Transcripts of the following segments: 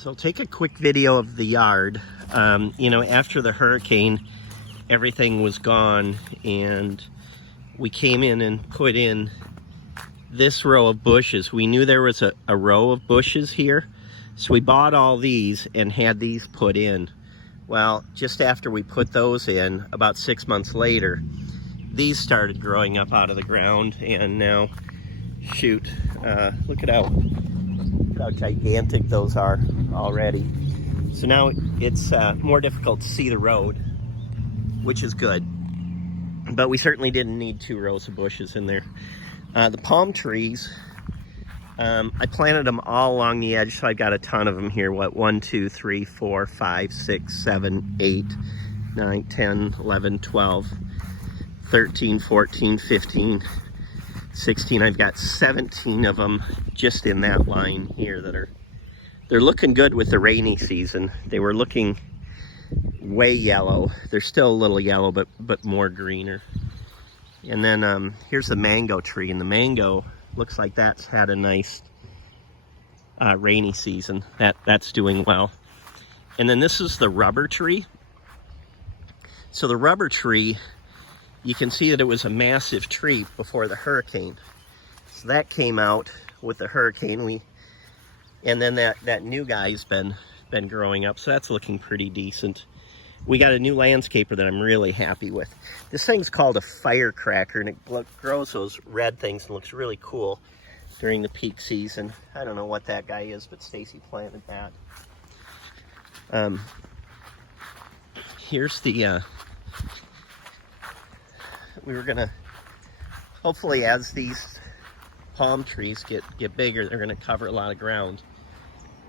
So I'll take a quick video of the yard. After the hurricane, everything was gone, and we came in and put in this row of bushes. We knew there was a row of bushes here, so we bought all these and had these put in. Well, just after we put those in, about 6 months later, these started growing up out of the ground, and now, shoot, look at how gigantic those are already. So now it's more difficult to see the road, which is good. But we certainly didn't need 2 rows of bushes in there. The palm trees, I planted them all along the edge, so I've got a ton of them here. 1, 2, 3, 4, 5, 6, 7, 8, 9, 10, 11, 12, 13, 14, 15, 16. I've got 17 of them just in that line here they're looking good with the rainy season. They were looking way yellow. They're still a little yellow, but more greener. And then here's the mango tree, and the mango looks like that's had a nice rainy season. That's doing well. And then this is the rubber tree. So the rubber tree, you can see that it was a massive tree before the hurricane. So that came out with the hurricane. And then that new guy's been growing up, so that's looking pretty decent. We got a new landscaper that I'm really happy with. This thing's called a firecracker, and it grows those red things and looks really cool during the peak season. I don't know what that guy is, but Stacy planted that. Here's the we were gonna, hopefully as these palm trees get bigger, they're gonna cover a lot of ground.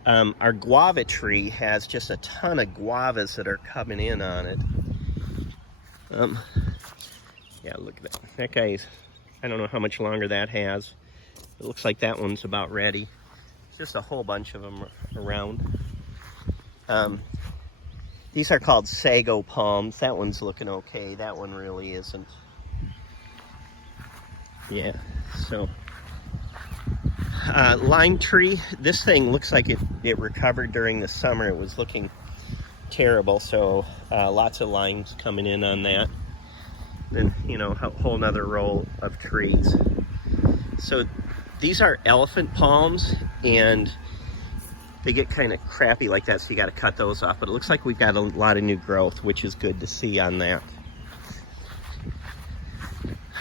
Our guava tree has just a ton of guavas that are coming in on it. Yeah, look at that. That guy's, I don't know how much longer that has. It looks like that one's about ready. It's just a whole bunch of them around. These are called sago palms. That one's looking okay. That one really isn't. Yeah, so lime tree, this thing looks like it recovered during the summer. It was looking terrible, so lots of limes coming in on that. Then, a whole nother row of trees. So these are elephant palms, and they get kind of crappy like that, so you got to cut those off. But it looks like we've got a lot of new growth, which is good to see on that.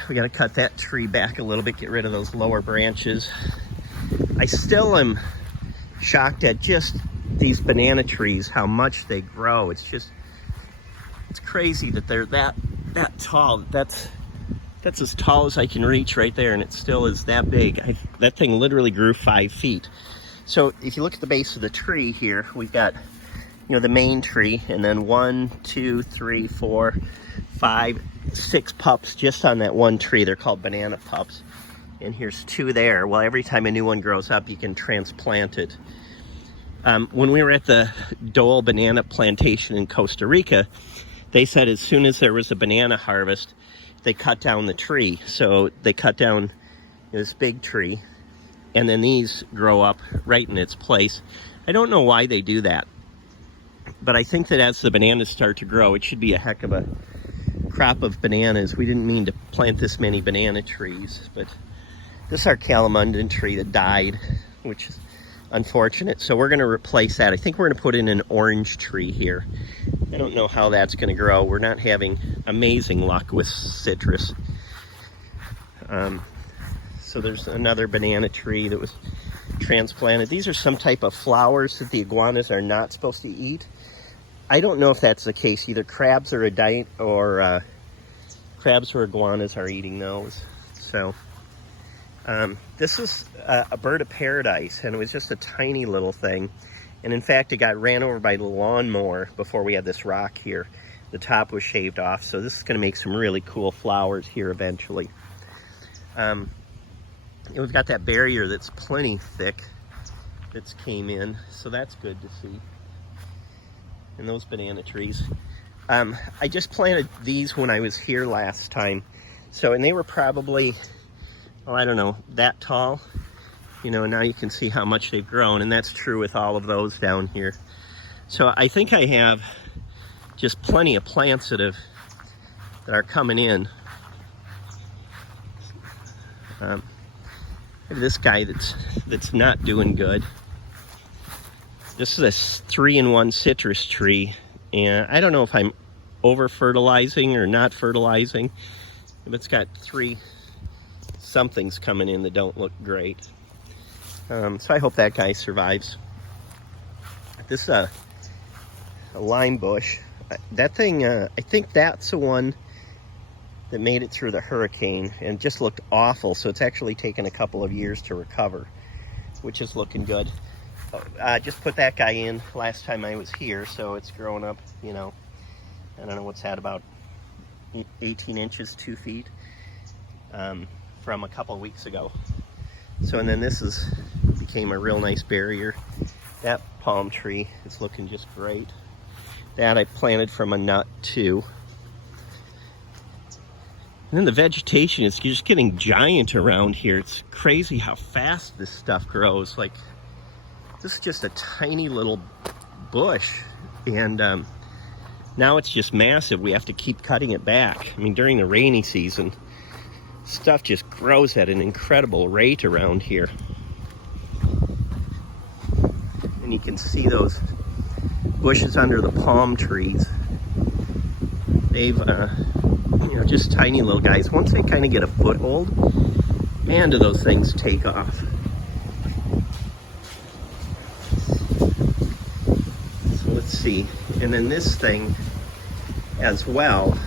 We got to cut that tree back a little bit, get rid of those lower branches. I still am shocked at just these banana trees, how much they grow. It's crazy that they're that tall. That's as tall as I can reach right there, and it still is that big. That thing literally grew 5 feet. So if you look at the base of the tree here, we've got, the main tree, and then 1, 2, 3, 4, 5, 6 pups just on that one tree. They're called banana pups. And here's 2 there. Well, every time a new one grows up, you can transplant it. When we were at the Dole Banana Plantation in Costa Rica, they said as soon as there was a banana harvest, they cut down the tree. So they cut down this big tree, and then these grow up right in its place. I don't know why they do that, but I think that as the bananas start to grow, it should be a heck of a crop of bananas. We didn't mean to plant this many banana trees, but this is our calamundan tree that died, which is unfortunate. So we're going to replace that. I think we're going to put in an orange tree here. I don't know how that's going to grow. We're not having amazing luck with citrus. So there's another banana tree that was transplanted. These are some type of flowers that the iguanas are not supposed to eat. I don't know if that's the case. Either crabs or crabs or iguanas are eating those. So this is a bird of paradise, and it was just a tiny little thing. And in fact, it got ran over by the lawnmower before we had this rock here. The top was shaved off, so this is going to make some really cool flowers here eventually. We've got that barrier that's plenty thick that's came in, so that's good to see. And those banana trees. I just planted these when I was here last time. And they were probably, I don't know, that tall. You know, now you can see how much they've grown, and that's true with all of those down here. So I think I have just plenty of plants that are coming in. This guy that's not doing good. This is a 3-in-1 citrus tree, and I don't know if I'm over fertilizing or not fertilizing, but it's got 3 somethings coming in that don't look great. So I hope that guy survives. This is a lime bush. That thing, I think that's the one that made it through the hurricane and just looked awful. So it's actually taken a couple of years to recover, which is looking good. I just put that guy in last time I was here, so it's grown up, you know, I don't know what's that, about 18 inches, 2 feet from a couple of weeks ago. So, and then this became a real nice barrier. That palm tree is looking just great. That I planted from a nut too. And then the vegetation is just getting giant around here. It's crazy how fast this stuff grows. Like, this is just a tiny little bush, and now it's just massive. We have to keep cutting it back. I mean, during the rainy season, stuff just grows at an incredible rate around here. And you can see those bushes under the palm trees. They've, you know, just tiny little guys. Once they kind of get a foothold, man, do those things take off. So let's see. And then this thing as well,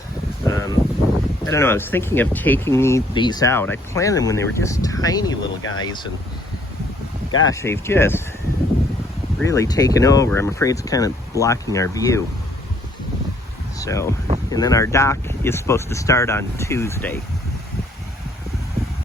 I don't know, I was thinking of taking these out. I planted them when they were just tiny little guys, and gosh, they've just really taken over. I'm afraid it's kind of blocking our view. So, and then our dock is supposed to start on Tuesday.